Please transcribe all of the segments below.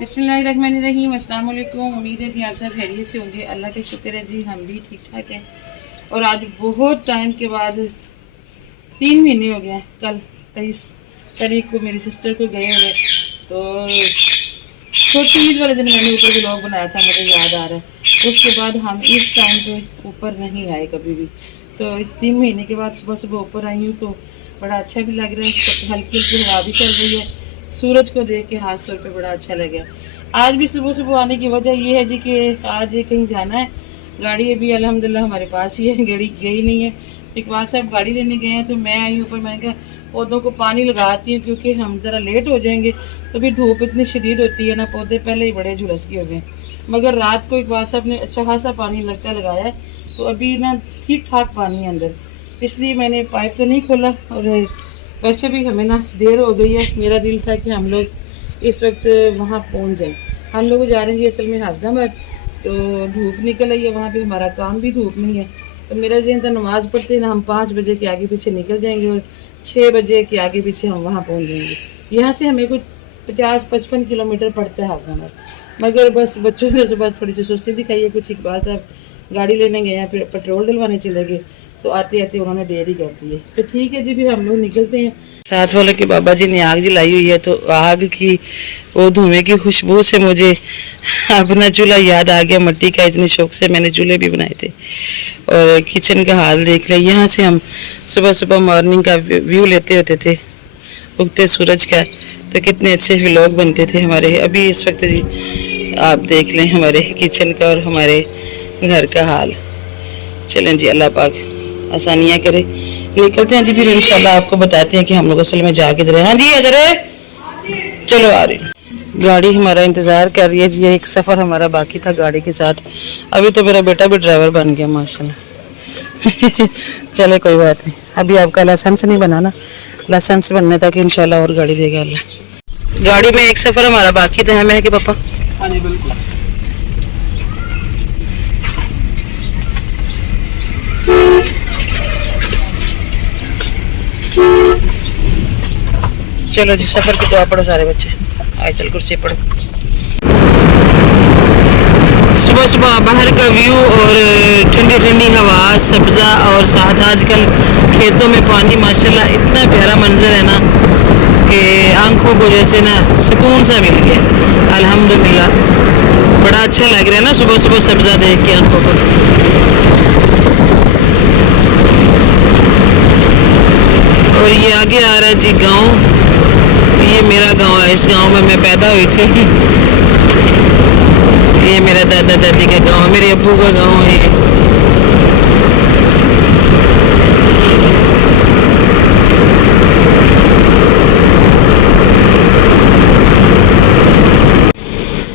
बिस्मिल्लाहिर्रहमानिर्रहीम, अस्सलाम वालेकुम। उम्मीद है जी आप सब खैरियत से होंगे। अल्लाह का शुक्र है जी, हम भी ठीक ठाक हैं। और आज बहुत टाइम के बाद 3 महीने हो गए। कल 23 तारीख को मेरी सिस्टर को गए हुए, तो छोटी ईद वाले दिन मैंने ऊपर व्लॉग बनाया था, मुझे याद आ रहा है। उसके बाद हम इस टाइम पे ऊपर नहीं आए कभी भी। तो 3 महीने के बाद सुबह सुबह ऊपर आई हूँ, तो बड़ा अच्छा भी लग रहा है। हल्की हल्की हवा भी चल रही है, सूरज को देख के खास तौर पे बड़ा अच्छा लगा। आज भी सुबह सुबह आने की वजह ये है जी कि आज कहीं जाना है। गाड़ी अभी अल्हम्दुलिल्लाह हमारे पास ही है, गाड़ी गई नहीं है। इकबाल साहब गाड़ी लेने गए हैं, तो मैं आई ऊपर। मैंने कहा पौधों को पानी लगाती हूँ, क्योंकि हम ज़रा लेट हो जाएंगे तो फिर धूप इतनी शदीद होती है ना, पौधे पहले ही बड़े झुलस के हो गए। मगर रात को इकबाल साहब ने अच्छा खासा पानी लगता लगाया है, तो अभी ना ठीक ठाक पानी है अंदर, इसलिए मैंने पाइप तो नहीं खोला। और वैसे भी हमें ना देर हो गई है। मेरा दिल था कि हम लोग इस वक्त वहाँ पहुँच जाएं। हम लोग जा रहे हैं असल में हाफजाबाद, तो धूप निकल आई है वहाँ पे, हमारा काम भी धूप में ही है। तो मेरा जहन था नमाज़ पढ़ते ना हम 5 बजे के आगे पीछे निकल जाएंगे और 6 बजे के आगे पीछे हम वहाँ पहुँच जाएंगे। यहाँ से हमें कुछ 50-55 किलोमीटर पड़ता है हाफजाबाद, मगर बस बच्चों ने सुबह थोड़ी सी सुस्ती दिखाई है। कुछ इकबाल साहब गाड़ी लेने गए हैं, फिर पेट्रोल डलवाने चले गए, तो आते आते उन्होंने देरी कर दी है। तो ठीक है जी, फिर हम लोग निकलते हैं। साथ वालों के बाबा जी ने आग जलाई हुई है, तो आग की वो धुएं की खुशबू से मुझे अपना चूल्हा याद आ गया। मिट्टी का इतने शौक से मैंने चूल्हे भी बनाए थे। और किचन का हाल देख लिया। यहाँ से हम सुबह सुबह मॉर्निंग का व्यू लेते होते थे उगते सूरज का, तो कितने अच्छे व्लॉग बनते थे हमारे। अभी इस वक्त जी आप देख लें हमारे किचन का और हमारे घर का हाल। चलें जी, अल्लाह पाक आसानियाँ करे। निकलते हैं जी, फिर इंशाल्लाह आपको बताते हैं कि हम लोग असल में जा किधर है। हाँ जी, इधर है, चलो आ रही। गाड़ी हमारा इंतज़ार कर रही है जी। एक सफ़र हमारा बाकी था गाड़ी के साथ। अभी तो मेरा बेटा भी ड्राइवर बन गया माशाल्लाह। चले कोई बात नहीं, अभी आपका लाइसेंस नहीं बना ना, लाइसेंस बनने तक इंशाल्लाह और गाड़ी देगा अल्लाह। गाड़ी में एक सफ़र हमारा बाकी था, हमें कि पापा। हाँ जी बिल्कुल। चलो जी, सफ़र की दुआ पढ़ो सारे बच्चे। आयतल कुर्सी पढ़ो। सुबह सुबह बाहर का व्यू और ठंडी ठंडी हवा, सब्ज़ा, और साथ आजकल खेतों में पानी, माशाल्लाह इतना प्यारा मंजर है ना कि आंखों को जैसे ना सुकून सा मिल गया। अल्हम्दुलिल्लाह बड़ा अच्छा लग रहा है ना सुबह सुबह सब्ज़ा देख के आंखों को। और ये आगे आ रहा है जी गाँव। ये मेरा गांव है, इस गांव में मैं पैदा हुई थी। ये मेरा दादा दादी का गांव है, मेरे अब्बू का गांव है।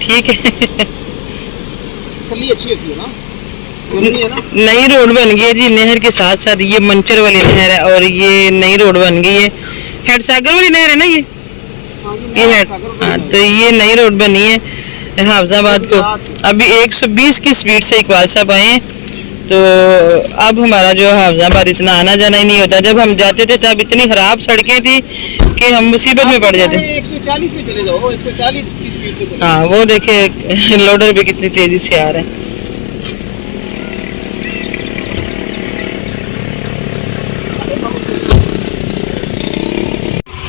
ठीक है। अच्छी होती है ना? नई रोड बन गई है जी, नहर के साथ साथ। ये मंचर वाली नहर है और ये नई रोड बन गई है। हेड सागर वाली नहर है ना ये है। हाँ, तो ये नई रोड बनी है हाफजाबाद को। अभी 120 की स्पीड से इकबाल साहब आए हैं, तो अब हमारा जो हाफजाबाद इतना आना जाना ही नहीं होता। जब हम जाते थे तब इतनी खराब सड़कें थी कि हम मुसीबत में पड़ जाते। 140 में चले जाओ, 140 की स्पीड पे चले। हाँ, वो देखे लोडर भी कितनी तेजी से आ रहे हैं।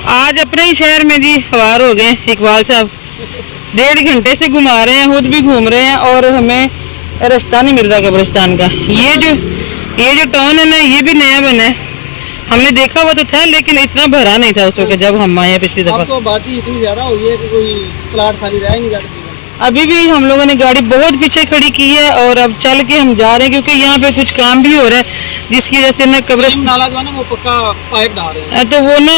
आज अपने ही शहर में जी सवार हो गए इकबाल साहब। 1.5 घंटे से घुमा रहे हैं, खुद भी घूम रहे हैं, और हमें रास्ता नहीं मिल रहा कब्रिस्तान का। ये जो टाउन है ना, ये भी नया बना है। हमने देखा हुआ तो था, लेकिन इतना भरा नहीं था उस वक्त जब हम आए पिछली दफा। अब तो बात ही इतनी ज्यादा हुई है कि कोई प्लाट खाली रह नहीं जाता। अभी भी हम लोगों ने गाड़ी बहुत पीछे खड़ी की है, और अब चल के हम जा रहे हैं, क्योंकि यहाँ पे कुछ काम भी हो रहा है, जिसकी वजह से ना कब्रिस्तान वो पक्का पाइप डाल रहे हैं। तो वो ना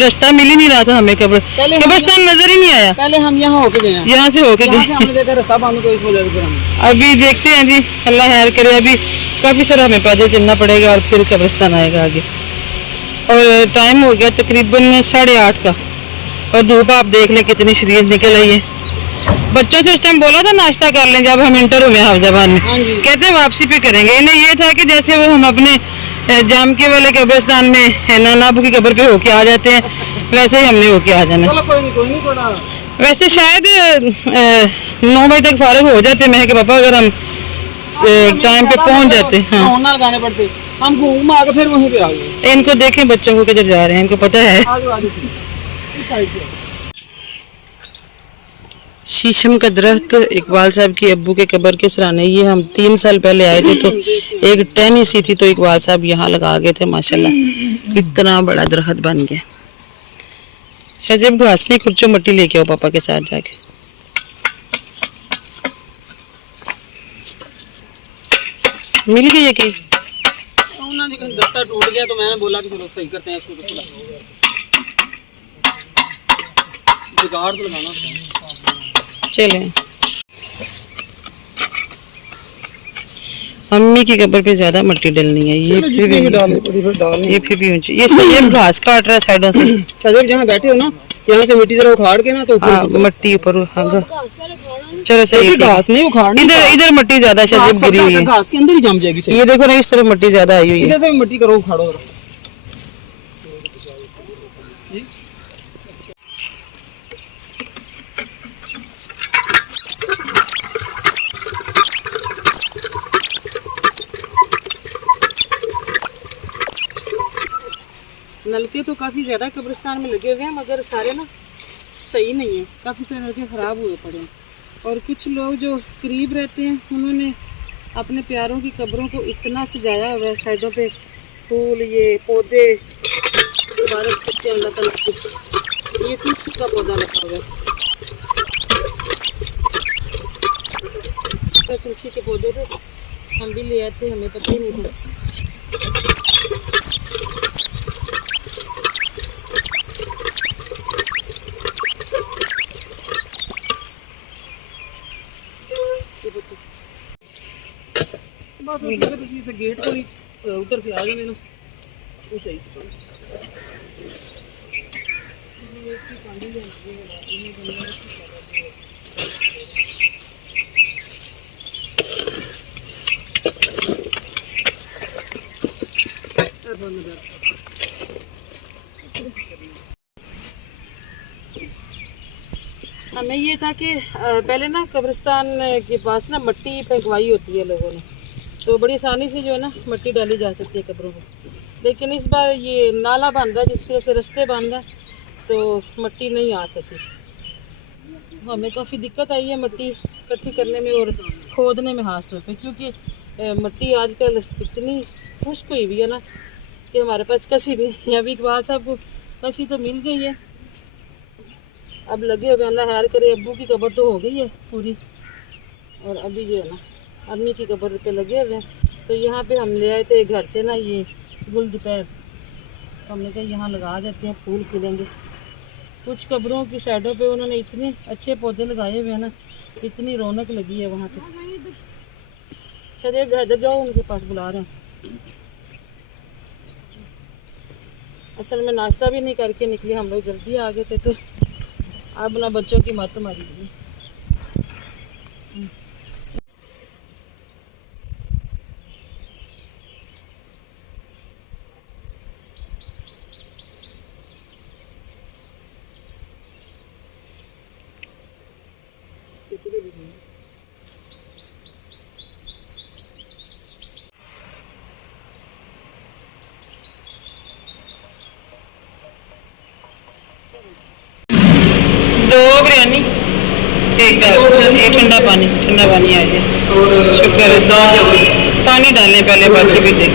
रास्ता मिल ही नहीं रहा था हमें। कब्रिस्तान नजर ही नहीं आया। पहले हम यहाँ होके गए, यहाँ से होके गए, हमने देखा रास्ता बंद, तो इस वजह से हम अभी देखते हैं जी, अल्लाह खैर करे। अभी काफी सारा हमें पैदल चलना पड़ेगा और फिर कब्रिस्तान आएगा आगे। और टाइम हो गया तकरीबन 8:30 का, और धूप आप देख लें कितनी शदीद निकल आई है। बच्चों से उस टाइम बोला था नाश्ता कर लें, जब हम इंटर हुए हाफजाबाद में, कहते हैं वापसी पे करेंगे। इन्हें ये था कि जैसे वो हम अपने जामके वाले कब्रिस्तान में नाना अबू की कब्र पे होके आ जाते हैं, वैसे ही हमने होके आ जाना। वैसे शायद 9 बजे तक फारिग हो जाते। मैं कि पापा अगर हम टाइम पे पहुंच जाते। हाँ होना लगाने पड़ते, हम घूम आ गए फिर वहीं पे आ गए। इनको देखें बच्चों को किधर जा रहे हैं, इनको पता है। आगे आगे इस साइड से। शीशम का दरख्त इकबाल साहब की अब्बू के कब्र के सराने, ये हम 3 साल पहले आए थे तो एक टहनी सी थी तो इकबाल साहब यहाँ लगा गए थे। माशाल्लाह इतना बड़ा दरख्त बन गया। शाहजेब घास नहीं खुर्चो मट्टी लेके आओ पापा के साथ जाके। मिल गई है कि उन्होंने कहा दस्ता टूट गया तो मैंने बोला कि चलो सही करते हैं इसको, तो जुगाड़ तो लगाना होता है। चले अम्मी की कब्र पे ज्यादा मट्टी डलनी है। ये फिर भी ऊंची, ये घास काट रहा है साइडों से। शाहजेब जहाँ बैठे हो ना, यहाँ से मिट्टी जरा उखाड़ के ना तो मट्टी ऊपर। चलो सही, घास नहीं उखाड़नी, इधर मट्टी ज्यादा शाहजेब गिरी हुई है, घास के अंदर ही जम जाएगी। ये देखो ना इस तरफ मट्टी ज्यादा आई हुई है। इधर से मिट्टी करो, उखाड़ो। नलके तो काफ़ी ज़्यादा कब्रिस्तान में लगे हुए हैं मगर सारे ना सही नहीं है, काफ़ी सारे नलके ख़राब हुए पड़े हैं। और कुछ लोग जो करीब रहते हैं उन्होंने अपने प्यारों की कब्रों को इतना सजाया हुआ है, साइडों पे फूल, ये पौधे मुबारक सकते हैं अल्लाह ताला की। ये तुलसी का पौधा लगा हुआ है, तो तुलसी के पौधे थे, हम भी ले आते, हमें पता ही नहीं था। गेट को उधर से आ जाने ना वो सही। हमें ये था कि पहले ना कब्रिस्तान के पास ना मट्टी फेंकवाई होती है लोगों ने, तो बड़ी आसानी से जो है ना मट्टी डाली जा सकती है कब्रों में। लेकिन इस बार ये नाला बन रहा है जिसकी वजह से रास्ते बन रहा है तो मट्टी नहीं आ सकी। हमें काफ़ी दिक्कत आई है मट्टी इकट्ठी करने में और खोदने में खास तौर पे, क्योंकि मट्टी आजकल इतनी खुश्क हुई भी है ना कि हमारे पास कसी भी नहीं। अभी इकबाल साहब को कसी तो मिल गई है, अब लगे हुए अल्लाह खैर करे। अब्बू की कब्र तो हो गई है पूरी और अभी जो है ना अम्मी की कब्र पे लगे हुए हैं। तो यहाँ पे हम ले आए थे घर से ना ये गुल दोपहर, तो हमने कहा यहाँ लगा देते हैं, फूल खिलेंगे। कुछ कब्रों की साइडों पे उन्होंने इतने अच्छे पौधे लगाए हुए हैं ना, इतनी रौनक लगी है वहाँ पे। शायद घर जाओ, उनके पास बुला रहे हैं। असल में नाश्ता भी नहीं करके निकले हम लोग, जल्दी आ गए थे तो अब ना बच्चों की मत मारी। दो बिरयानी, एक दाल, एक ठंडा पानी आ गया। शुक्र है, पानी डालने पहले, बाकी भी देख।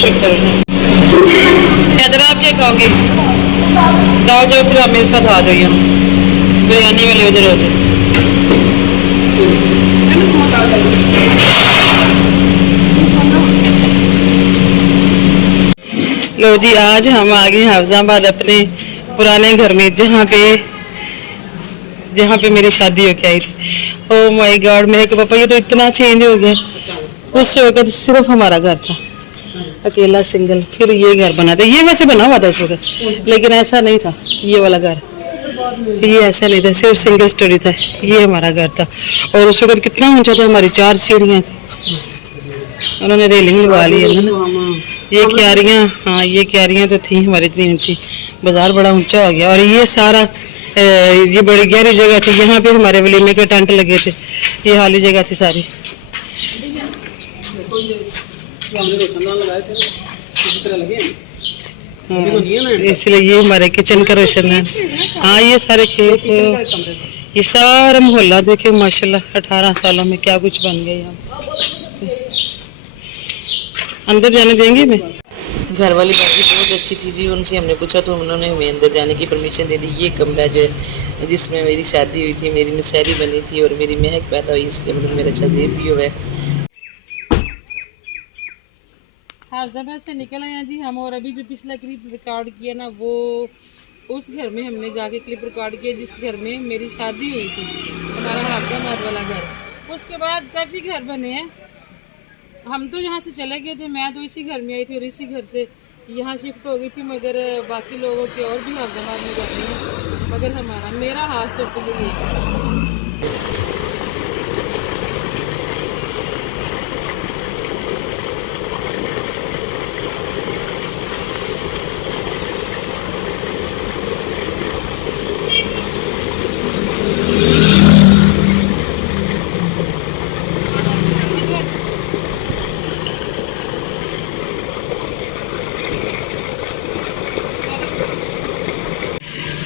शुक्र है। इधर आप क्या खाओगे? दाल जो, फिर आप मेरे साथ आ जाइए, बिरयानी वाले उधर हो जाए। लो जी, आज हम आ गए हाफिजाबाद अपने पुराने घर में, जहाँ पे मेरी शादी होके आई थी। ओह माय गॉड, मेरे के पापा ये तो इतना चेंज हो गया। उस वक्त सिर्फ हमारा घर था, अकेला सिंगल, फिर ये घर बना था। ये वैसे बना हुआ था उस वक्त, लेकिन ऐसा नहीं था ये वाला घर, ये ऐसा नहीं था, सिर्फ सिंगल स्टोरी था। ये हमारा घर था और उस वक्त कितना ऊंचा था, हमारी 4 सीढ़ियाँ थी। उन्होंने रेलिंग लगा ली है ना। हम ये क्यारियाँ, हाँ ये क्यारियाँ तो थी हमारी इतनी ऊंची, बाजार बड़ा ऊंचा हो गया। और ये सारा ये बड़ी गहरी जगह थी, यहाँ पे हमारे वलीमे के टेंट लगे थे, ये खाली जगह थी सारी। देखो ये हमने रोशनदान लगाए थे इसी तरह लगे हैं। हाँ, इसलिए ये हमारे किचन का रोशनदान। हाँ ये सारे खेत, किचन का कमरे थे। ये सारा मोहल्ला देखे माशाल्लाह 18 सालों में क्या कुछ बन गया यहाँ। अंदर जाने देंगे मैं? घर वाली बाकी बहुत अच्छी थी जी, उनसे हमने पूछा तो उन्होंने हमें अंदर जाने की परमिशन दे दी। ये कमरा जो है जिसमें मेरी शादी हुई थी, मेरी मिसारी बनी थी और मेरी महक पैदा हुई, इसके मतलब मेरा शजीब भी हुआ है। हाफजाबाद से निकल आए हैं जी हम, और अभी जो पिछला क्लिप रिकॉर्ड किया ना, वो उस घर में हमने जाके क्लिप रिकॉर्ड किया जिस घर में मेरी शादी हुई थी, हमारा हाफजाबाद वाला घर। उसके बाद काफ़ी घर बने हैं। हम तो यहाँ से चले गए थे, मैं तो इसी घर में आई थी और इसी घर से यहाँ शिफ्ट हो गई थी, मगर बाकी लोगों के और भी हाफजाबाद में जाते हैं, मगर मेरा हाथ तो खुले ये है।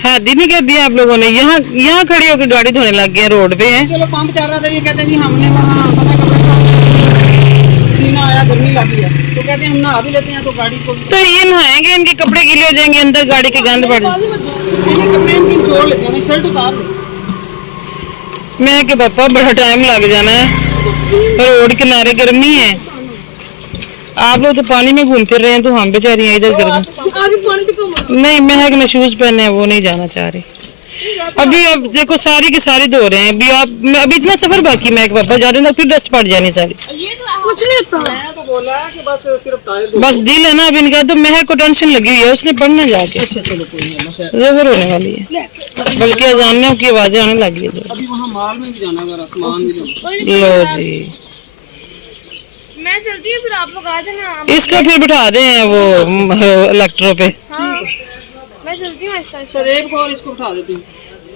शादी नहीं कर दिया आप लोगों ने? यहाँ खड़े होकर गाड़ी धोने लग गए, रोड पे है। चलो पंप चल रहा था, ये कहते हैं जी हमने वहाँ पता कमरा पसीना आया, गर्मी लगी है, तो कहते हैं हम नहा भी लेते हैं तो गाड़ी को। तो ये नहाएंगे, इनके कपड़े गीले हो जाएंगे, अंदर गाड़ी के गंद पड़ जाए। कपड़े इनकी जोड़ लेते हैं, शर्ट उतार दो। मैं कि पापा बड़ा टाइम लग जाना है, रोड किनारे गर्मी है। आप लोग तो पानी में घूम फिर रहे हैं, तो हम बेचारी हैं इधर गर्मी। नहीं महक ने शूज पहने हैं, वो नहीं जाना चाह रही अभी। अब देखो सारी की सारी धो रहे हैं अभी। आप अभी इतना सफर बाकी महक पापा जा रहे हैं, फिर डस्ट पड़ जानी सारी। कुछ नहीं होता, मैं तो बोला कि बस सिर्फ टायर बस दिल है ना अभी इनका, तो महक को टेंशन लगी हुई है, उसने पढ़ना जाके। अच्छा चलो कोई नहीं, जहर होने वाली है, बल्कि अजानियों की आवाजें आने लगी है। अभी वहाँ माल में भी जाना है, सामान भी लेना। लो जी मैं चलती हूँ, फिर आप लोग आ जाना। इसको फिर बिठा दे वो इलेक्ट्रो पे। हाँ मैं चलती हूँ ऐसा। सर एक और इसको उठा देती हूँ।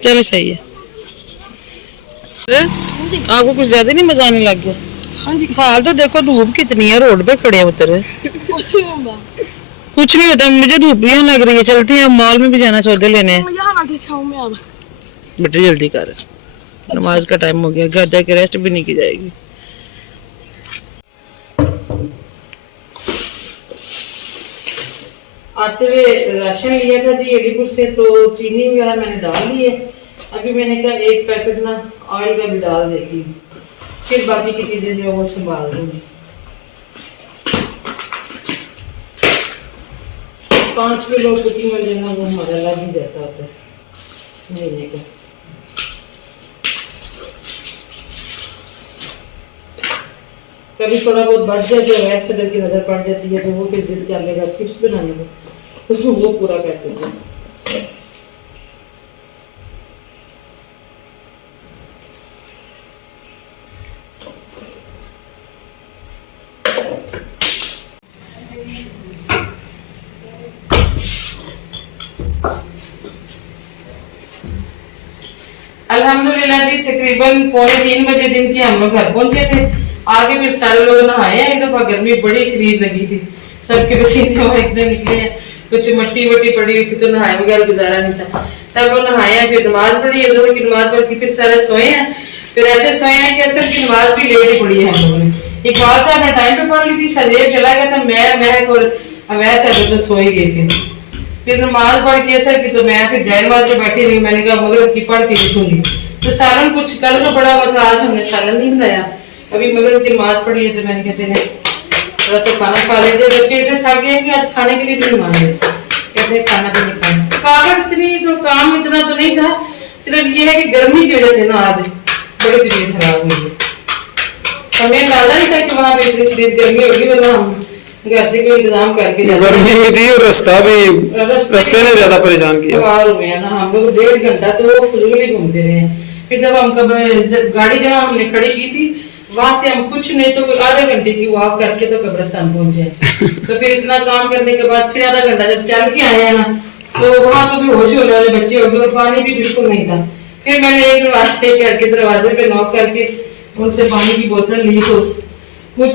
चलो सही है। आपको कुछ ज्यादा नहीं मजा आने लग गया? हाल तो देखो धूप कितनी है, रोड पे खड़े उतर। कुछ नहीं होता, मुझे धूप भी यहाँ लग रही है। चलती है, मॉल में भी जाना, सौदे लेने हैं। बेटे जल्दी कर, नमाज का टाइम हो गया, घर जाके रेस्ट भी नहीं की जाएगी। आते हुए राशन लिया था जी एलीपुर से, तो चीनी वगैरह मैंने डाल ली है। अभी मैंने कहा एक पैकेट ना ऑयल का भी डाल देती हूँ, फिर बाकी की चीजें जो वो संभाल दूंगी। 5 किलो कुकिंग में लेना वो हमारा लग ही जाता होता है महीने का। कभी थोड़ा बहुत बच जाए तो वैस कदर की नजर पड़ जाती है, तो वो फिर जिद कर लेगा चिप्स बनाने को, तो वो पूरा कर देते हैं। अल्हम्दुलिल्लाह जी तकरीबन 2:45 बजे दिन के हम लोग घर पहुंचे थे। आगे फिर सारे लोग नहाए हैं। एक दफा गर्मी बड़ी शरीर लगी थी, सबके पसीने वहां इतने निकले हैं, कुछ मट्टी वट्टी पड़ी हुई थी तो नहाए बगैर गुजारा नहीं था। सब लोग नहाए हैं, फिर नमाज पढ़ी है, जोहर की नमाज पढ़ के फिर सारे सोए हैं। फिर ऐसे सोए हैं कि असर की नमाज भी लेट ही पड़ी है हम लोगों ने। इकबाल साहब ने टाइम पे पढ़ ली थी, सदैव चला गया था, मैं और अवैस है तो सो ही गए थे। फिर नमाज पढ़ के असर की तो मैं फिर जय नमाज में बैठी रही। मैंने कहा मगरिब की पढ़ के उठूंगी, तो सालन कुछ कल का पड़ा हुआ था, आज हमने सालन नहीं बनाया। अभी मगरिब की नमाज पढ़ी है तो मैंने कहा चले थोड़ा सा खाना खा लेते। बच्चे इतने थक गए कि आज खाने के लिए भी नहीं मांगे, कहते हैं खाना भी नहीं खाना। थकावट इतनी तो काम इतना तो नहीं था, सिर्फ ये है कि गर्मी की वजह से ना आज बड़ी तबीयत खराब हुई है। हमें अंदाजा नहीं था कि वहाँ पे इतनी शदीद गर्मी होगी, वरना हम घर से कोई इंतजाम करके गर्मी भी थी और रास्ते ने ज्यादा परेशान किया। ना हम लोग 1.5 घंटा तो वो फजूल ही घूमते रहे। फिर जब हम गाड़ी जहाँ हमने खड़ी की थी वहां से हम कुछ नहीं तो कोई आधे घंटे की वॉक करके तो कब्रिस्तान पहुंचे। तो फिर इतना काम करने के बाद फिर आधा घंटा जब चल के आए हैं ना, तो वहां तो भी होश होने वाले बच्चे हो गए और पानी भी बिल्कुल नहीं था। फिर मैंने एक दरवाजे करके दरवाजे पे नॉक करके उनसे पानी की बोतल ली, तो कुछ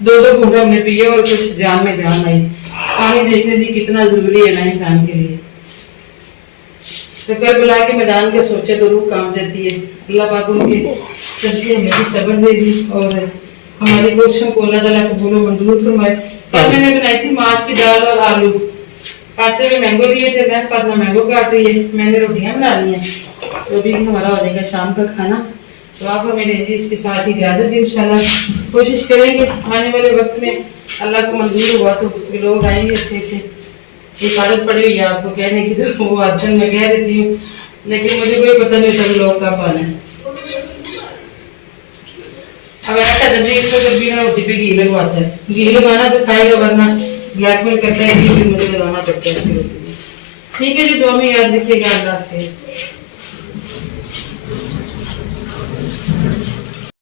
2-2 घूंट हमने पिए और कुछ जान में जान आई। पानी देखने जी कितना जरूरी है ना इंसान के लिए। तो करबला के मैदान का सोचे तो रूह काम जाती है। अल्लाह पाक उनके सदके हमें भी सब्र दे दी और हमारी कोशिशों को अल्लाह ताला कबूल और मंजूर फरमाए। कल मैंने बनाई थी मांस की दाल और आलू, खाते हुए मैंगो लिए थे, मैं फातिमा मैंगो काट रही है, मैंने रोटियां बना ली हैं। तो अभी हमारा हो जाएगा शाम का खाना। तो आप हमें देंगे इसके साथ इजाजत, इंशाल्लाह कोशिश करेंगे आने वाले वक्त में अल्लाह को मंजूर हुआ तो लोग आएंगे अच्छे। एक आदत पड़ी हुई है आपको कहने की, तो वो आदत मैं कह देती हूँ, लेकिन मुझे कोई पता नहीं सब लोग का पाना है। अब ऐसा जैसे इसको जब बिना रोटी पे घी लगवाता है, घी लगाना तो खाएगा, वरना ब्लैकमेल करता है कि मुझे लगाना पड़ता है। ठीक है जी, दुआ में याद रखिएगा। अल्लाह हाफिज़।